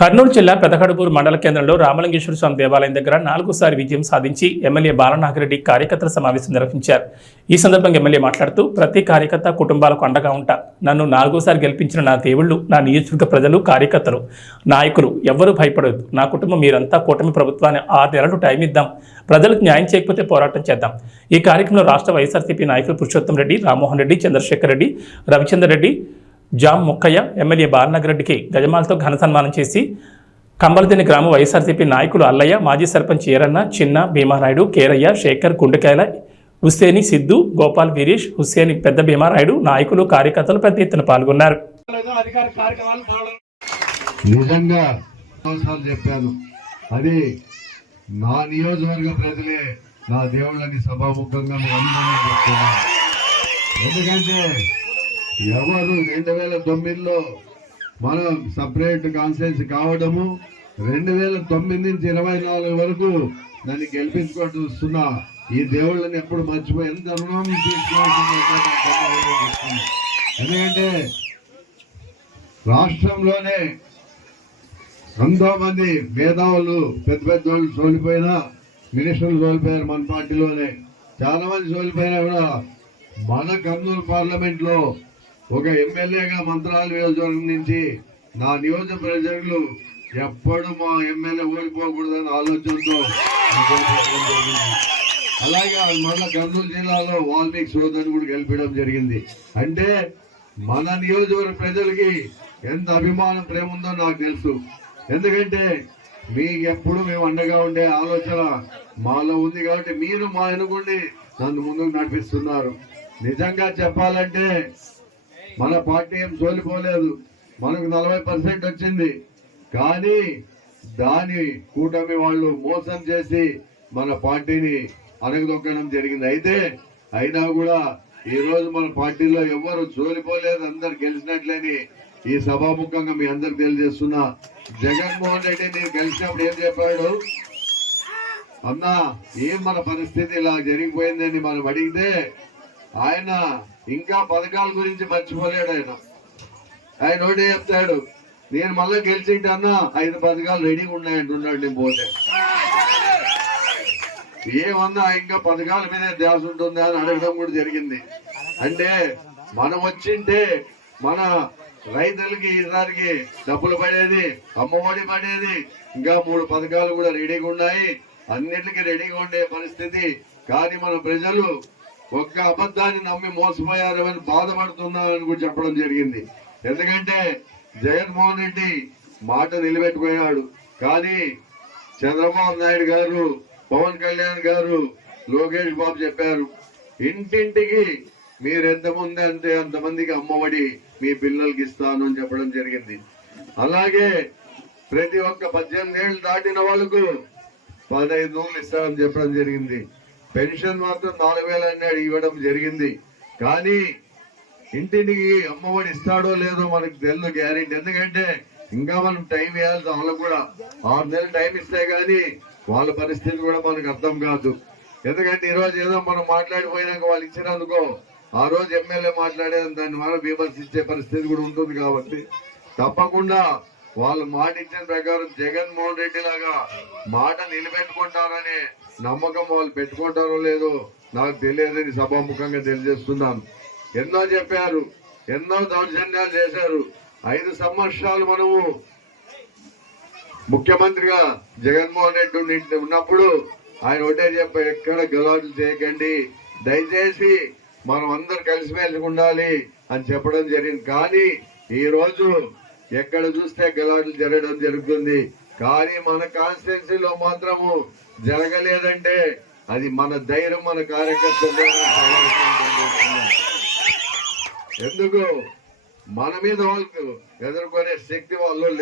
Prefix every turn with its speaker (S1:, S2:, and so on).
S1: కర్నూలు జిల్లా పెదకడుపూరు మండల కేంద్రంలో రామలింగేశ్వర స్వామి దేవాలయం దగ్గర నాలుగోసారి విజయం సాధించి ఎమ్మెల్యే బాలనాగిరెడ్డి కార్యకర్తల సమావేశం నిర్వహించారు. ఈ సందర్భంగా ఎమ్మెల్యే మాట్లాడుతూ ప్రతి కార్యకర్త కుటుంబాలకు అండగా ఉంటా. నన్ను నాలుగోసారి గెలిపించిన నా దేవుళ్ళు నా నియోజకవర్గ ప్రజలు కార్యకర్తలు నాయకులు ఎవ్వరూ భయపడవద్దు నా కుటుంబం మీరంతా కూటమి ప్రభుత్వాన్ని ఆరు నెలలు టైం ఇద్దాం. ప్రజలకు న్యాయం చేయకపోతే పోరాటం చేద్దాం. ఈ కార్యక్రమంలో రాష్ట్ర వైఎస్ఆర్సీపీ నాయకులు పురుషోత్తం రెడ్డి రామ్మోహన్ రెడ్డి చంద్రశేఖర్ రెడ్డి రవిచంద్ర రెడ్డి జామ్ ముక్కయ్య ఎమ్మెల్యే బాలనగరెడ్డికి గజమాలతో ఘన సన్మానం చేసి కంబలదిని గ్రామ వైఎస్ఆర్సీపీ నాయకులు అల్లయ్య మాజీ సర్పంచ్ ఏరన్న చిన్న భీమారాయుడు కేరయ్య శేఖర్ గుండెకాయల హుస్సేని సిద్ధు గోపాల్ వీరేష్ హుస్సేని పెద్ద భీమారాయుడు నాయకులు కార్యకర్తలు పెద్ద ఎత్తున పాల్గొన్నారు.
S2: నిజంగా చెప్పాను. అది నా నియోజకవర్గ ప్రజలే నా దేవుళ్ళని సభాముఖంగా ఎందుకంటే ఎవరు రెండు వేల తొమ్మిదిలో మనం సపరేట్ కాన్స్టిట్యూన్సీ కావడము రెండు వేల తొమ్మిది నుంచి ఇరవై నాలుగు వరకు నన్ను గెలిపించుకుంటూ వస్తున్నా ఈ దేవుళ్ళని ఎప్పుడు మర్చిపోయి ఎంత రుణం తీసుకోవాల్సింది ఎందుకంటే రాష్ట్రంలోనే ఎంతో మంది మేధావులు పెద్ద పెద్ద వాళ్ళు సోలిపోయినా మినిస్టర్లు సోలిపోయారు మన పార్టీలోనే. చాలా మంది సోలిపోయినా కూడా మన కర్నూలు పార్లమెంట్లో ఒక ఎమ్మెల్యేగా మంత్రాల నియోజకవర్గం నుంచి నా నియోజక ప్రజలు ఎప్పుడు మా ఎమ్మెల్యే ఓడిపోకూడదనే ఆలోచనతో అలాగే మన కర్నూలు జిల్లాలో వాల్మీకి సోదరుని కూడా గెలిపించడం జరిగింది. అంటే మన నియోజకవర్గ ప్రజలకి ఎంత అభిమానం ప్రేమ ఉందో నాకు తెలుసు. ఎందుకంటే మీకు ఎప్పుడు మేము అండగా ఉండే ఆలోచన మాలో ఉంది కాబట్టి మీరు మా ఎనుగుండి నన్ను ముందుకు నడిపిస్తున్నారు. నిజంగా చెప్పాలంటే మన పార్టీ ఏం సోలిపోలేదు. మనకు నలభై పర్సెంట్ వచ్చింది. కానీ దాని కూటమి వాళ్ళు మోసం చేసి మన పార్టీని అనగదొక్కడం జరిగింది. అయితే అయినా కూడా ఈ రోజు మన పార్టీలో ఎవరు సోలిపోలేదు. అందరు గెలిచినట్లేని ఈ సభాముఖంగా మీ అందరికి తెలియజేస్తున్నా. జగన్మోహన్ రెడ్డి నేను గెలిచినప్పుడు ఏం చెప్పాడు? అన్నా ఏం మన పరిస్థితి ఇలా జరిగిపోయిందని మనం అడిగితే ఆయన ఇంకా పథకాల గురించి మర్చిపోలేడు ఆయన. ఆయన ఒకటే చెప్తాడు నేను మళ్ళీ గెలిచింటే అన్నా ఐదు పథకాలు రెడీగా ఉన్నాయంటున్నాడు నేను పోతే. ఏమన్నా ఇంకా పథకాల మీద ధ్యాస ఉంటుందా? అని అడగడం కూడా జరిగింది. అంటే మనం వచ్చింటే మన రైతులకి ఈసారికి డబ్బులు పడేది అమ్మఒడి పడేది ఇంకా మూడు పథకాలు కూడా రెడీగా ఉన్నాయి. అన్నిటికీ రెడీగా ఉండే పరిస్థితి. కానీ మన ప్రజలు ఒక్క అబద్ధాన్ని నమ్మి మోసపోయారు అని బాధపడుతున్నారని కూడా చెప్పడం జరిగింది. ఎందుకంటే జగన్మోహన్ రెడ్డి మాట నిలబెట్టుకున్నాడు. కానీ చంద్రబాబు నాయుడు గారు పవన్ కళ్యాణ్ గారు లోకేష్ బాబు చెప్పారు ఇంటింటికి మీరు ఎంతమంది అంటే అంతమందికి అమ్మఒడి మీ పిల్లలకి ఇస్తాను అని చెప్పడం జరిగింది. అలాగే ప్రతి ఒక్క పద్దెనిమిది ఏళ్ళు దాటిన వాళ్ళకు పదహైదు వందలు ఇస్తామని చెప్పడం జరిగింది. పెన్షన్ మాత్రం నాలుగు వేలు అన్నాడు ఇవ్వడం జరిగింది. కానీ ఇంటికి అమ్మఒడి ఇస్తాడో లేదో మనకు తెలియదు గ్యారెంటీ. ఎందుకంటే ఇంకా మనం టైం వేయాలి వాళ్ళకు కూడా ఆరు నెలలు టైం ఇస్తే గానీ వాళ్ళ పరిస్థితి కూడా మనకు అర్థం కాదు. ఎందుకంటే ఈ రోజు ఏదో మనం మాట్లాడిపోయినాక వాళ్ళు ఇచ్చినందుకో ఆ రోజు ఎమ్మెల్యే మాట్లాడే దాన్ని మనం విమర్శించే పరిస్థితి కూడా ఉంటుంది కాబట్టి తప్పకుండా వాళ్ళు మాట ఇచ్చిన ప్రకారం జగన్మోహన్ రెడ్డి లాగా మాట నిలబెట్టుకుంటారనే నమ్మకం వాళ్ళు పెట్టుకుంటారో లేదో నాకు తెలియదని సభాముఖంగా తెలియజేస్తున్నాను. ఎన్నో చెప్పారు ఎన్నో దౌర్జన్యాలు చేశారు. ఐదు సంవత్సరాలు మనము ముఖ్యమంత్రిగా జగన్మోహన్ రెడ్డి ఉన్నప్పుడు ఆయన ఒకటే చెప్ప ఎక్కడ గలాట్లు చేయకండి. దయచేసి మనం అందరు కలిసిమెలిసి ఉండాలి అని చెప్పడం జరిగింది. కానీ ఈరోజు ఎక్కడ చూస్తే గలాట్లు జరగడం జరుగుతుంది. కానీ మన కాన్స్టిట్యున్సీలో మాత్రము జరగలేదంటే అది మన ధైర్యం మన కార్యకర్తలు ఎందుకు? మన మీద వాళ్ళకు ఎదుర్కొనే శక్తి వాళ్ళు